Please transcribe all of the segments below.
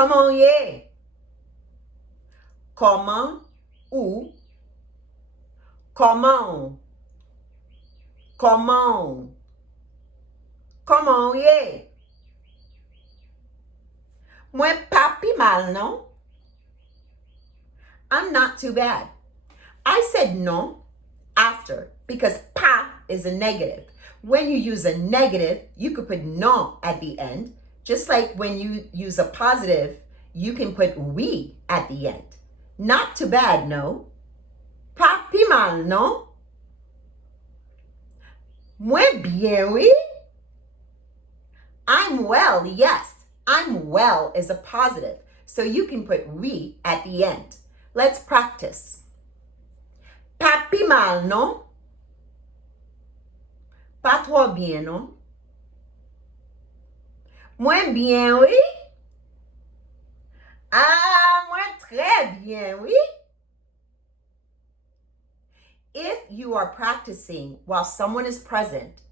Comment y est? Comment ou comment? Comment? Comment y est? Mwen pa pi mal, non? I'm not too bad. I said non after because pa is a negative. When you use a negative, you could put non at the end. Just like when you use a positive, you can put oui at the end. Not too bad, no? Pas pi mal, non? Muy bien, oui? I'm well, yes. I'm well is a positive, so you can put oui at the end. Let's practice. Pas pi mal, non? Pas trop bien, non? Muy bien, oui? Ah, muy très bien, oui? If you are practicing while someone is present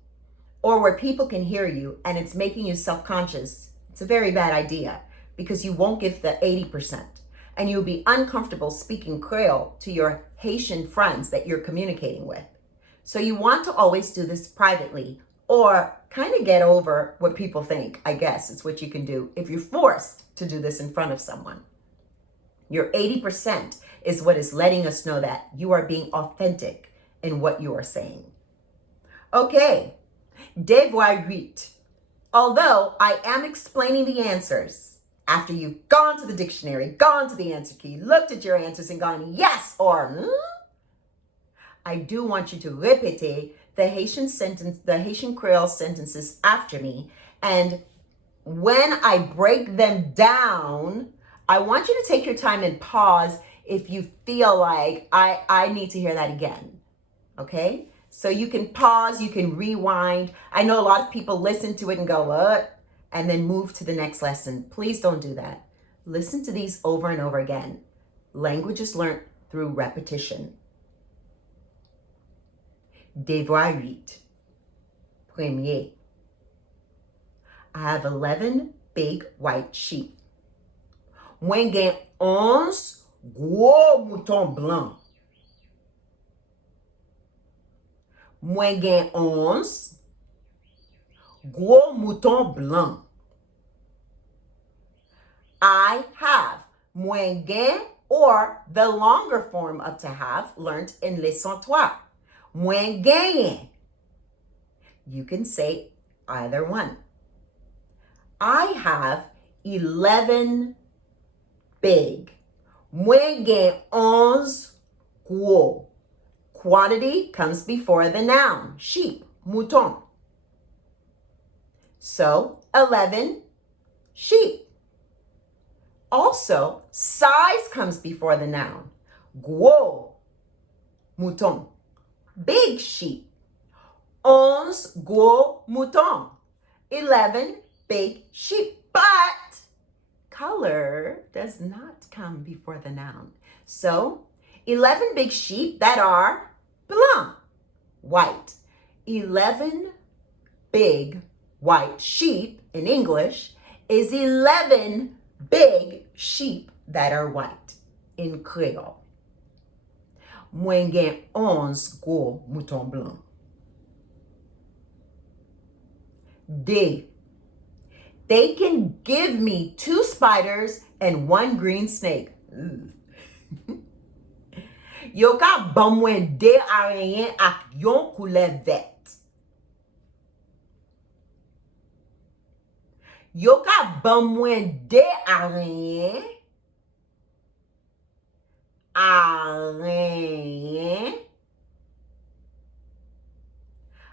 or where people can hear you and it's making you self-conscious, it's a very bad idea because you won't give the 80% and you'll be uncomfortable speaking Kreyol to your Haitian friends that you're communicating with. So you want to always do this privately or kind of get over what people think, I guess it's what you can do if you're forced to do this in front of someone. Your 80% is what is letting us know that you are being authentic in what you are saying. Okay, devoir huit. Although I am explaining the answers, after you've gone to the dictionary, gone to the answer key, looked at your answers and gone yes or I do want you to répéter the Haitian sentence, the Haitian Creole sentences after me. And when I break them down, I want you to take your time and pause if you feel like I need to hear that again, okay? So you can pause, you can rewind. I know a lot of people listen to it and go, what? And then move to the next lesson. Please don't do that. Listen to these over and over again. Language is learned through repetition. Devoir huit. Premier. I have 11 big white sheep. Mwen gen 11 gros mouton blanc. Mwen gen 11 gros mouton blanc. I have. Mwen gen, or the longer form of to have, learned in leçon 3. Mwen gen. You can say either one. I have 11 big. Mwen gen 11 gros. Quantity comes before the noun, sheep, mouton. So, 11 sheep. Also, size comes before the noun, gros, mouton, big sheep. 11 gros moutons, 11 big sheep. But color does not come before the noun. So 11 big sheep that are blanc, white. 11 big white sheep in English is 11 big sheep that are white in Kreyol. Mwen gen 11 gros mouton blanc. They can give me 2 spiders and 1 green snake. Yo ka ban mwen 2 arayen ak yon couleur vert. Yo ka ban mwen 2 arayen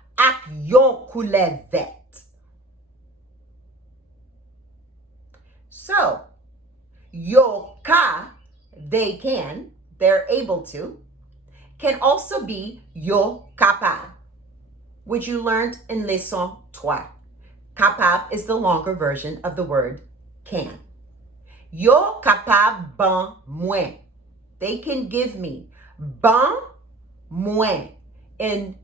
ak yon couleur vert. So, yo ka, they can, they're able to, can also be yo capable, which you learned in leçon 3. Capable is the longer version of the word can. Yo capable ban mwen. They can give me. Ban mwen. And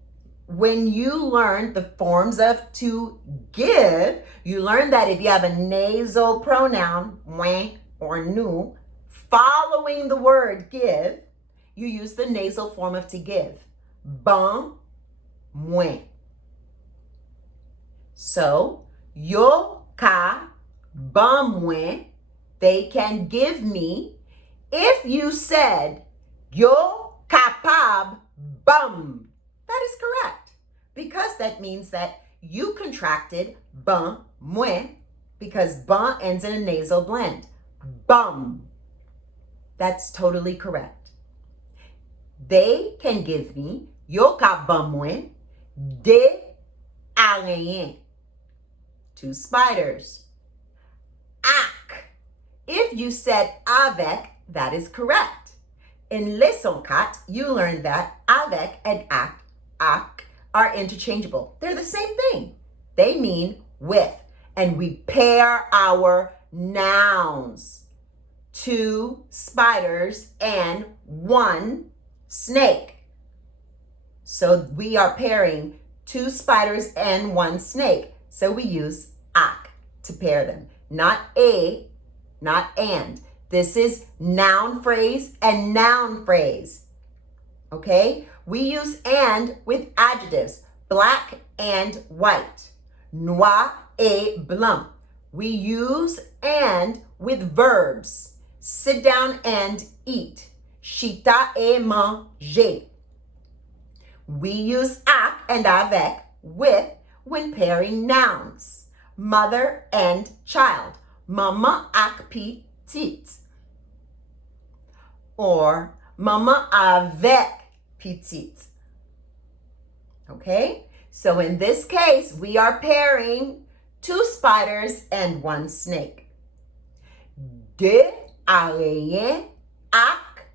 when you learn the forms of to give, you learn that if you have a nasal pronoun, mwen, or nous, following the word give, you use the nasal form of to give. Ban, mwen. So, yo ka ban mwen, they can give me. If you said, yo kapab bum, that is correct. Because that means that you contracted ban mwen, because ban ends in a nasal blend. Bum. That's totally correct. They can give me, yo ka ban mwen, de arayen. 2 spiders. Ak. If you said avec, that is correct. In leçon 4, you learned that avec and ak are interchangeable. They're the same thing. They mean with. And we pair our nouns. 2 spiders and 1 snake. So we are pairing 2 spiders and 1 snake. So we use ak to pair them. Not a, not and. This is noun phrase and noun phrase. Okay? We use and with adjectives. Black and white. Noir et blanc. We use and with verbs. Sit down and eat. Chita et manger. We use ak and avec with when pairing nouns. Mother and child. Maman ak petite. Or maman avec petite. Okay? So in this case, we are pairing 2 spiders and 1 snake. De arayen ak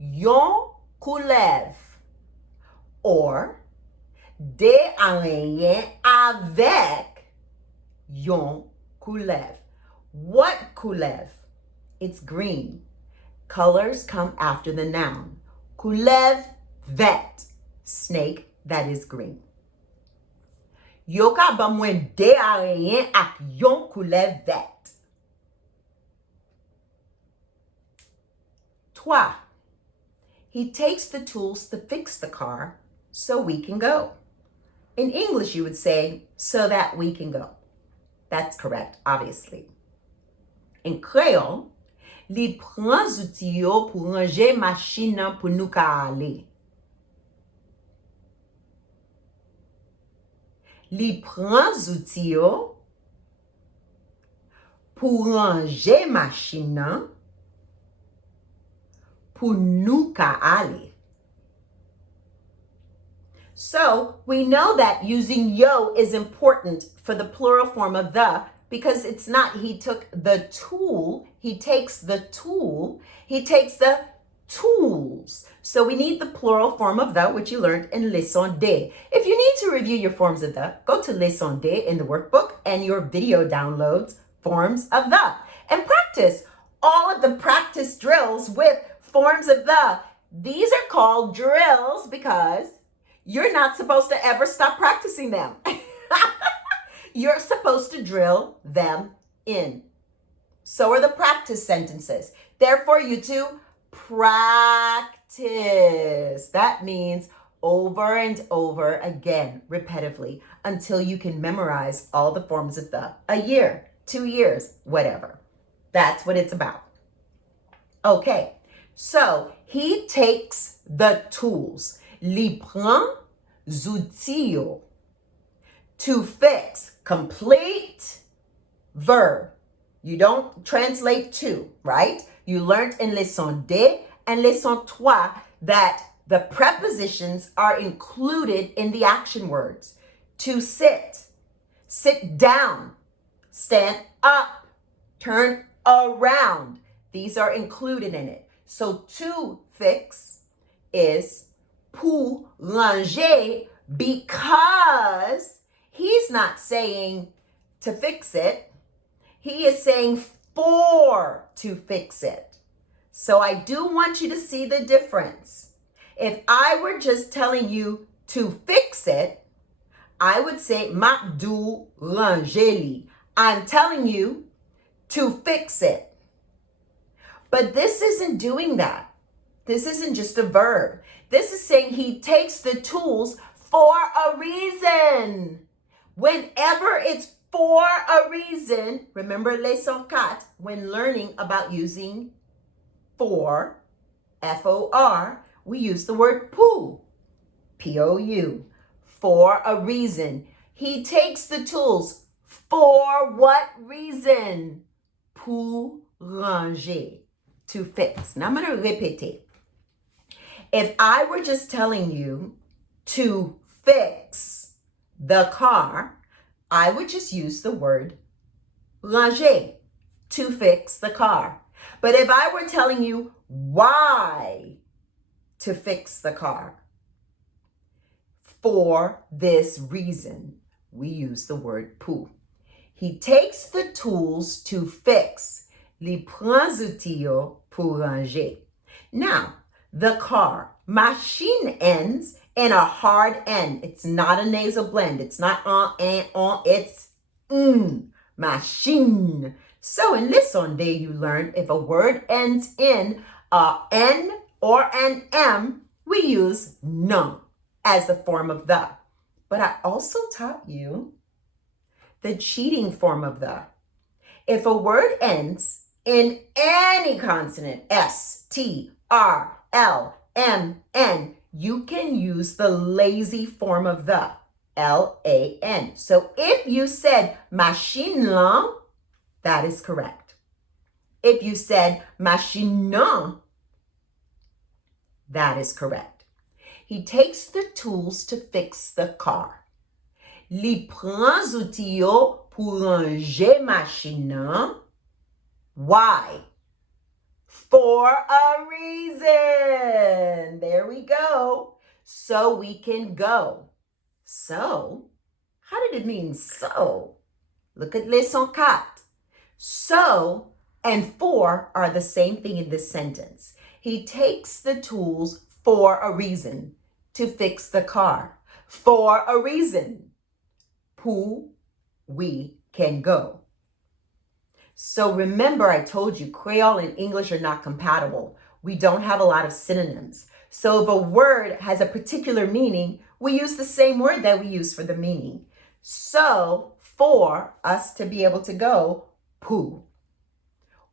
yon coulev. Or de arayen avec yon coulev. What coulev? It's green. Colors come after the noun. Coulev, vet. Snake that is green. Yo ka ba mwen de arayen ak yon coulev vet. 3. He takes the tools to fix the car so we can go. In English, you would say, so that we can go. That's correct, obviously. In Kreyol, li pran zouti yo pou ranger machine nan pou nou ka ale. Li pran zouti yo pou ranger machine nan pou nou ka ale. So we know that using yo is important for the plural form of the, because it's not he took the tool, he takes the tool, he takes the tools. So we need the plural form of the, which you learned in leçon de. If you need to review your forms of the, go to leçon de in the workbook and your video downloads forms of the, and practice all of the practice drills with forms of the. These are called drills because you're not supposed to ever stop practicing them. You're supposed to drill them in. So are the practice sentences. Therefore, you two practice. That means over and over again, repetitively, until you can memorize all the forms of the. A year, 2 years, whatever. That's what it's about. Okay, so he takes the tools. Li prend zouti yo. To fix, complete verb. You don't translate to, right? You learned in leçon de and leçon 3 that the prepositions are included in the action words. To sit, sit down, stand up, turn around. These are included in it. So to fix is pour ranger, because he's not saying to fix it. He is saying for to fix it. So I do want you to see the difference. If I were just telling you to fix it, I would say map du ranger li. I'm telling you to fix it. But this isn't doing that. This isn't just a verb. This is saying he takes the tools for a reason. Whenever it's for a reason, remember leçon 4, when learning about using for, F-O-R, we use the word pour, P-O-U, for a reason. He takes the tools for what reason? Pour ranger, to fix. Now I'm going to répéter. If I were just telling you to fix the car, I would just use the word ranger, to fix the car. But if I were telling you why to fix the car, for this reason, we use the word pour. He takes the tools to fix. Il prend les outils pour ranger. Now, the car, machine ends in a hard N. It's not a nasal blend. It's not it's machine. So in Leçon Day, you learned if a word ends in a N or an M, we use non as the form of the. But I also taught you the cheating form of the. If a word ends in any consonant, S, T, R, L, M, N, you can use the lazy form of the, L-A-N. So if you said machine lan, that is correct. If you said machinan, that is correct. He takes the tools to fix the car. Il prend les outils pour ranger machine. Why? For a reason. There we go. So we can go. So, how did it mean so? Look at leçon 4. So and for are the same thing in this sentence. He takes the tools for a reason, to fix the car. For a reason. Pour, we can go. So remember, I told you Kreyol and English are not compatible. We don't have a lot of synonyms. So if a word has a particular meaning, we use the same word that we use for the meaning. So for us to be able to go, pour.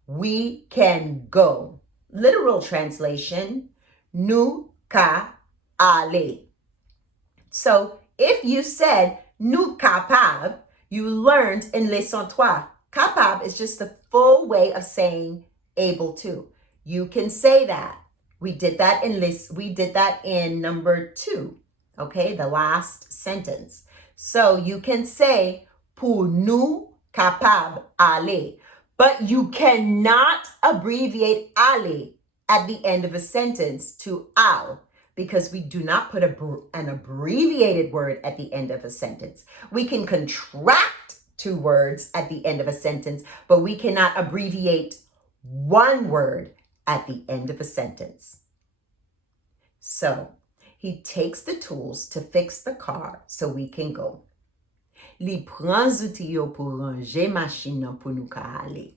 We can go. Literal translation, nous ka aller. So if you said nous capables, you learned in leçon 3. Capable is just the full way of saying able to. You can say that. We did that in number 2. Okay, the last sentence. So you can say pour nous capables aller, but you cannot abbreviate aller at the end of a sentence to al, because we do not put an abbreviated word at the end of a sentence. We can contract 2 words at the end of a sentence, but we cannot abbreviate 1 word at the end of a sentence. So he takes the tools to fix the car so we can go. Il prend les outils pour ranger machine pour nous aller.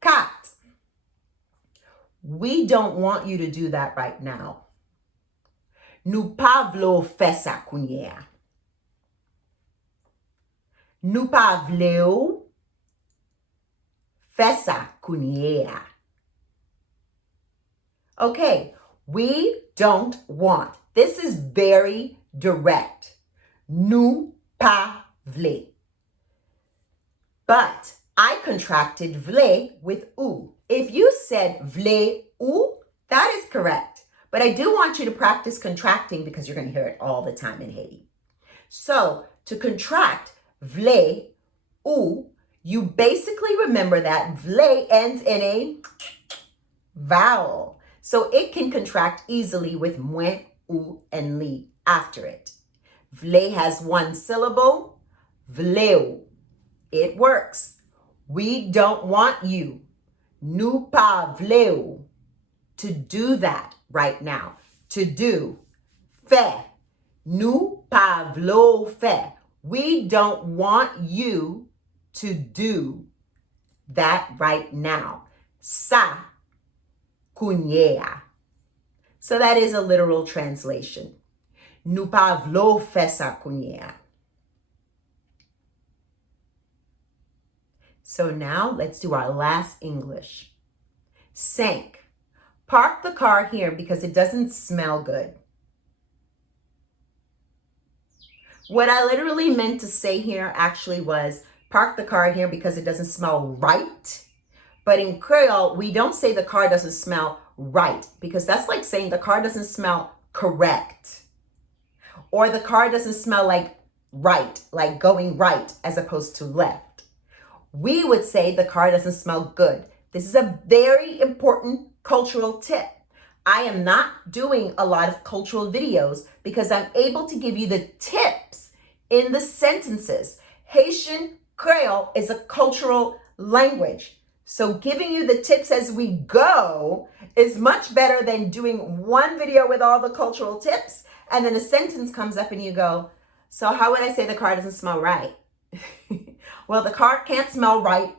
4. We don't want you to do that right now. Nous pas v'lò fè sa kounye. Nous pas v'lò fè sa kounye. Okay, we don't want. This is very direct. Nous pas v'lè. But I contracted v'lè with ou. If you said v'lè ou, that is correct. But I do want you to practice contracting because you're going to hear it all the time in Haiti. So to contract v'lè ou, you basically remember that v'lè ends in a vowel. So it can contract easily with mwen, ou, and li after it. V'lè has 1 syllable, v'lè. It works. We don't want you, nous pas v'lè, to do that right now. To do, fè. Nous pas v'lò fè. We don't want you to do that right now. Sa kunye. So that is a literal translation. Nou pa vlo fè sa kunye. So now let's do our last English. Sank. Park the car here because it doesn't smell good. What I literally meant to say here actually was park the car here because it doesn't smell right. But in Kreyol, we don't say the car doesn't smell right because that's like saying the car doesn't smell correct. Or the car doesn't smell like right, like going right as opposed to left. We would say the car doesn't smell good. This is a very important cultural tip. I am not doing a lot of cultural videos because I'm able to give you the tips in the sentences. Haitian Kreyol is a cultural language. So giving you the tips as we go is much better than doing one video with all the cultural tips and then a sentence comes up and you go, so how would I say the car doesn't smell right? Well, the car can't smell right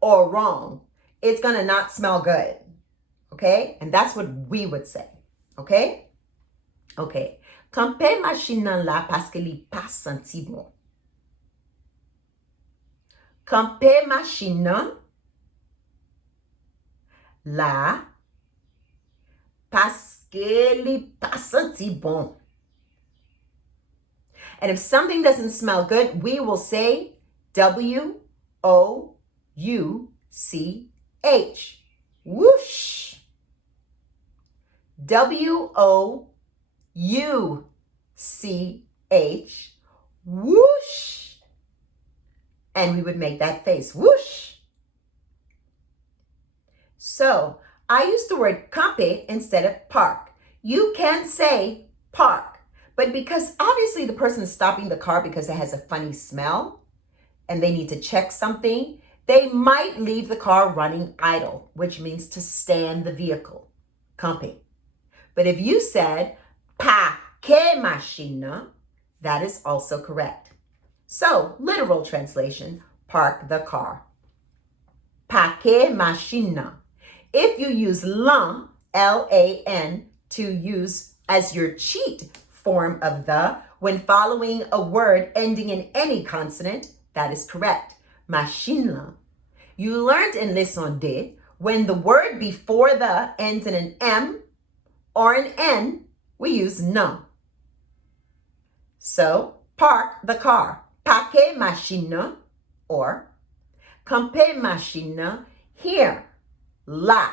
or wrong. It's going to not smell good. Okay? And that's what we would say. Okay? Okay. Kampe machine nan la paske li pa senti bon. Kampe machine nan la paske li pa senti bon. And if something doesn't smell good, we will say W-O-U-C-H. Whoosh. W-O-U-C-H. Whoosh. And we would make that face. Whoosh. So I use the word campe instead of park. You can say park. But because obviously the person is stopping the car because it has a funny smell and they need to check something, they might leave the car running idle, which means to stand the vehicle, campe. But if you said parquer machine, that is also correct. So, literal translation, park the car. Parquer machine. If you use lan, L-A-N, to use as your cheat form of the when following a word ending in any consonant, that is correct. Machine. You learned in Leçon D, when the word before the ends in an M or an N, we use na. So, park the car. Parquer machine or camper machine here. La.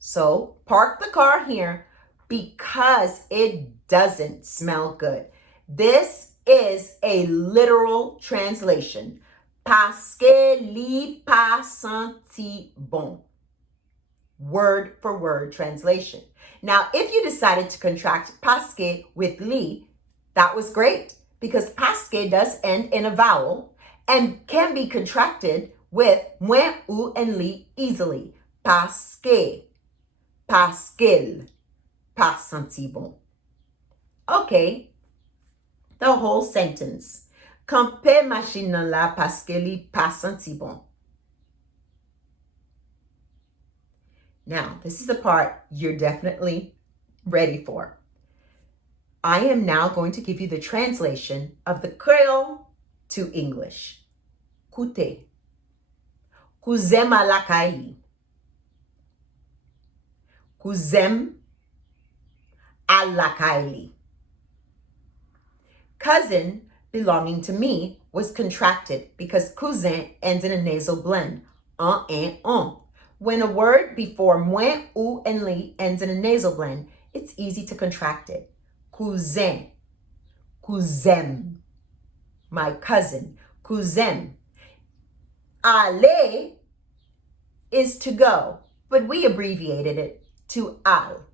So, park the car here because it doesn't smell good. This is a literal translation. Parce li pa senti bon. Word for word translation. Now, if you decided to contract parce with li, that was great because parce does end in a vowel and can be contracted with moins, ou, and li easily. Parce qu'elle, pas senti bon. Okay, the whole sentence. Camper machine nan la paske li pa senti bon. Now, this is the part you're definitely ready for. I am now going to give you the translation of the Kreyol to English. Koute. Kouzem alakay. Kouzem alakay. Cousin belonging to me was contracted because cousin ends in a nasal blend. And on. When a word before moins, ou, and li ends in a nasal blend, it's easy to contract it. Cousin. Couzem. My cousin. Couzem. Aller is to go, but we abbreviated it to al.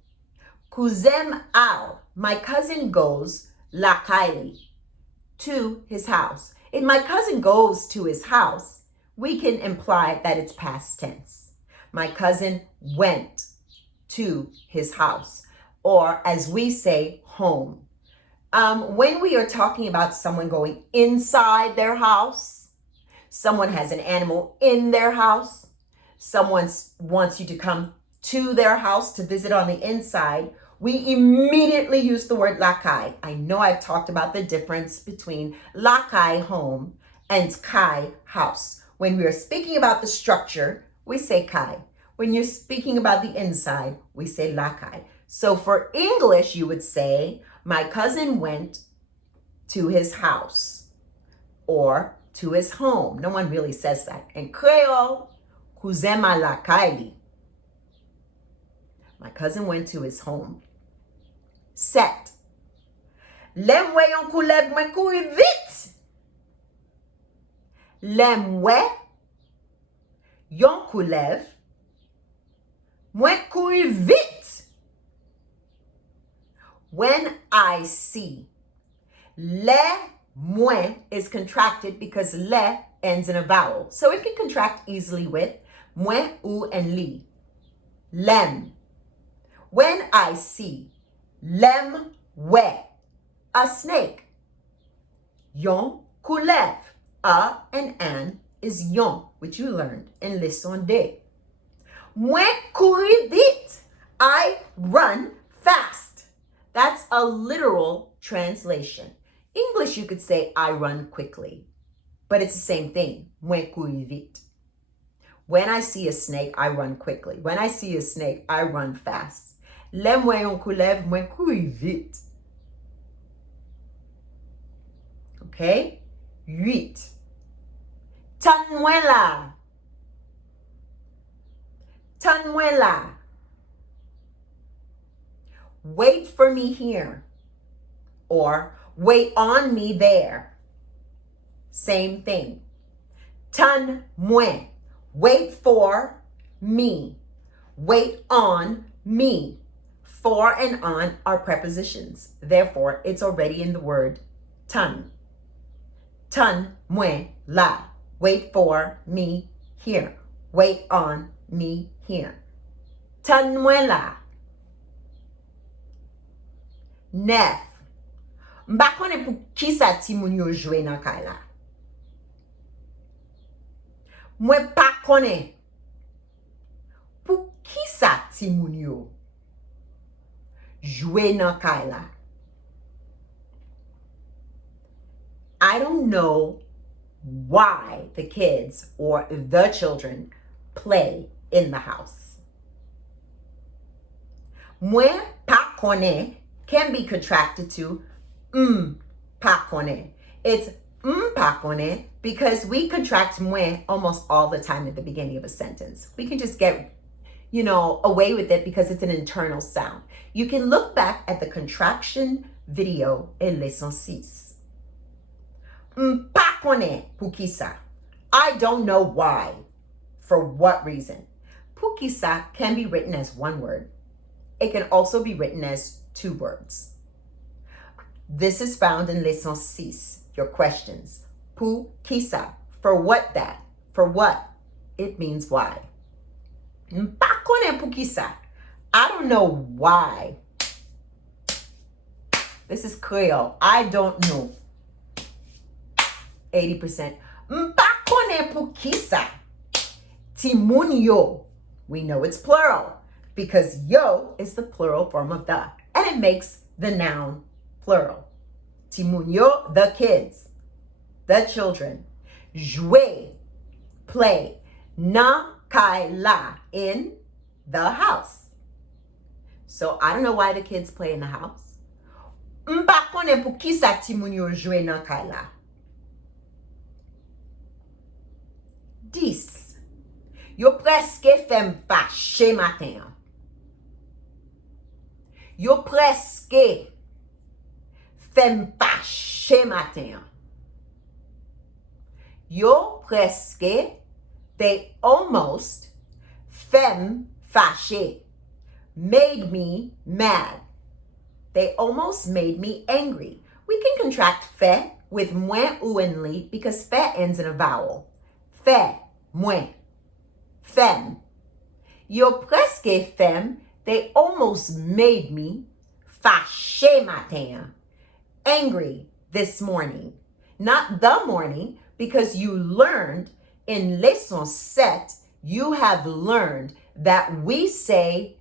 Couzem al. My cousin goes la Kylie to his house. If my cousin goes to his house, we can imply that it's past tense. My cousin went to his house, or as we say, home. When we are talking about someone going inside their house, Someone has an animal in their house. Someone wants you to come to their house to visit on the inside. We immediately use the word lakai. I know I've talked about the difference between lakai, home, and kai, house. When we are speaking about the structure, we say kai. When you're speaking about the inside, we say lakai. So for English, you would say, my cousin went to his house or to his home. No one really says that. In Kreyol, kuzema lakai. My cousin went to his home. Set. Lem we yon koulev mwen kouri vite. Lem we yon koulev mwen kouri vite. When I see. Le mwen is contracted because le ends in a vowel. So it can contract easily with mwen, ou, and li. Lem. When I see. Lem we. A snake. Yon koulev. A and an is yon, which you learned in Leçon de. Mwen kouri vite. I run fast. That's a literal translation. English, you could say, I run quickly. But it's the same thing. Mwen kouri vite. When I see a snake, I run quickly. When I see a snake, I run fast. Le mwen yon koulev, mwen kouri vite. Okay? 8. Tan mwen la. Tan mwen la. Wait for me here. Or wait on me there. Same thing. Tan mwen. Wait for me. Wait on me. For and on are prepositions. Therefore, it's already in the word tan. Tan mwen la. Wait for me here. Wait on me here. Tan mwen la. 9. Mba konen pou ki sa ti moun yo jwe nan kay la. Mwen pa konen pou ki sa ti moun yo jwe nan kay la. I don't know why the kids or the children play in the house. Mwen pa konen can be contracted to pa konen. It's pa konen because we contract mwen almost all the time at the beginning of a sentence. We can just get, away with it because it's an internal sound. You can look back at the contraction video in Leçon 6. Pa konen pou ki sa. I don't know why. For what reason? Pou ki sa can be written as one word. It can also be written as 2 words. This is found in Leçon 6. Your questions. Pou ki sa. For what that? For what? It means why. Pa konen pou ki sa. I don't know why. This is Kreyol. I don't know. 80%. Pa konen pou ki sa. Ti moun yo. We know it's plural because yo is the plural form of the. And it makes the noun plural. Ti moun yo, the kids. The children. Jouer. Play. Nan kay la. In the house. So I don't know why the kids play in the house. Mpa konen pou ki sa ti moun yo jouer nan kay la. 10. Yo preske fem fache matin. Yo preske fem fache matin. Yo preske, they almost, fem fache, made me mad. They almost made me angry. We can contract fe with mwen, ou, and li because fe ends in a vowel. Fe, mwen. Fem. Yo preske fem, they almost made me fache matin. Angry this morning. Not the morning, because you learned in leçon 7, you have learned that we say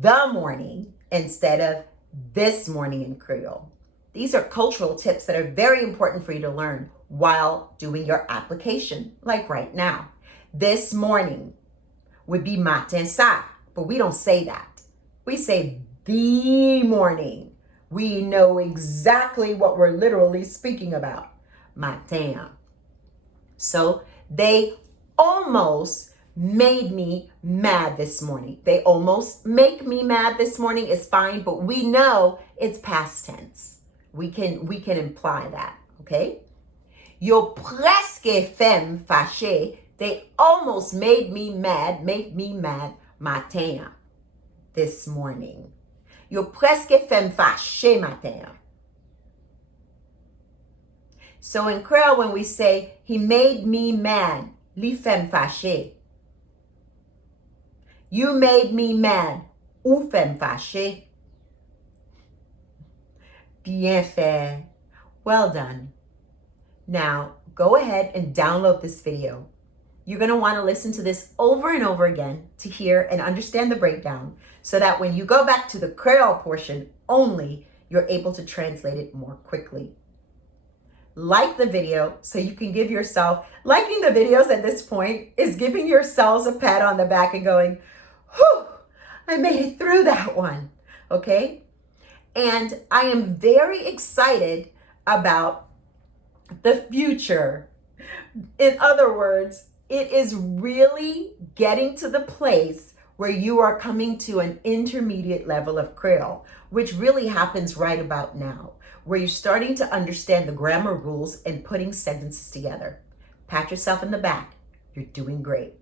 the morning instead of this morning in Creole. These are cultural tips that are very important for you to learn while doing your application, like right now. This morning would be matin sa, but we don't say that. We say the morning. We know exactly what we're literally speaking about. Matin. So they almost made me mad this morning. They almost make me mad this morning is fine, but we know it's past tense. We can imply that, okay? Yo presque fait fâché. They almost made me mad matin, this morning. Yo presque fait fâché matin. So in Creole, when we say, he made me mad, li fait fâché. You made me mad, ou fait fâché. Bien fait. Well done. Now, go ahead and download this video. You're going to want to listen to this over and over again to hear and understand the breakdown so that when you go back to the Kreyol portion only, you're able to translate it more quickly. Like the video so you can give yourself, liking the videos at this point is giving yourselves a pat on the back and going, whew, I made it through that one, okay? And I am very excited about the future. In other words, it is really getting to the place where you are coming to an intermediate level of Kreyol, which really happens right about now, where you're starting to understand the grammar rules and putting sentences together. Pat yourself in the back. You're doing great.